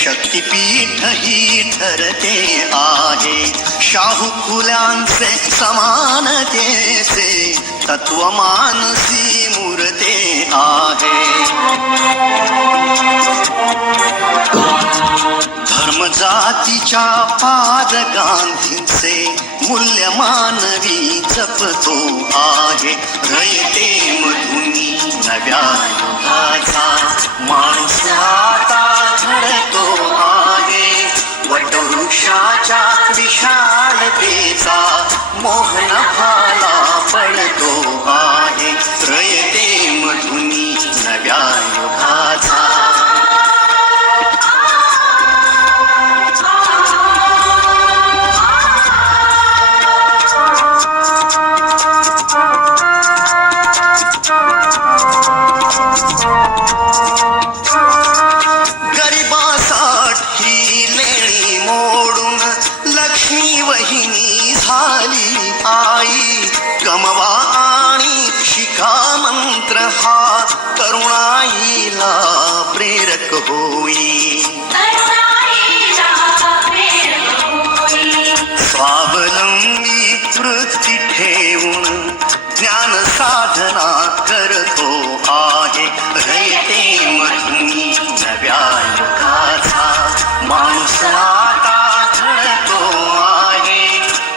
शक्तिपीठ ही ठरते आहे. शाहू फुल्यांचे समानतेचे तत्व मानसी मूर्ते आहे. धर्म जातीच्या पाद गांधींचे मूल्य मानवी जपतो आहे. रयते मधुनी नव्या युगाचा माणूस आता घडतो आहे. वटवृक्षाच्या विशालतेचा मोहन भाला पडतो आहे. रयते मधुनी नव्या युगाचा लक्ष्मी वहिनी झाली आई. कमवा आणि शिका मंत्र हा तरुणाईला प्रेरक होई. स्वावलंबी वृत्ती ठेवून ज्ञान साधना करतो आहे. रयते मधुनी नव्या युगाचा माणूस आता घडतो आहे.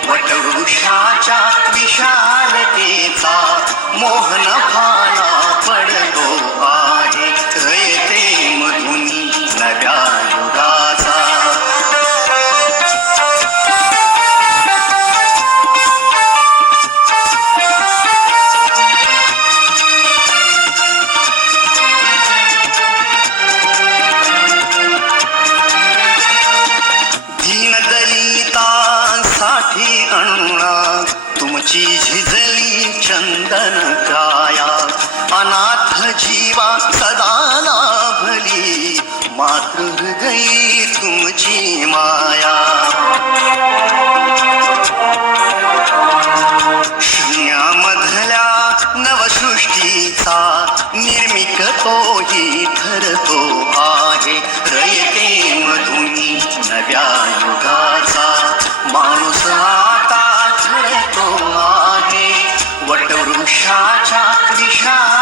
वटवृक्षाच्या विशालतेचा मोहन भाला पडतो आहे. रयते मधुनी नव्या युगाचा साठी अण्णा तुमची झिजली चंदन काया. अनाथ जीवा सदा लाभली मातृ हृदयी तुमची माया. शून्यामधल्या नवसृष्टीचा निर्मिक तोही ठरतो आहे. रयते मधुनी नव्या युगाचा माणूस आता घडतो आहे. वटवृक्षाच्या विशाल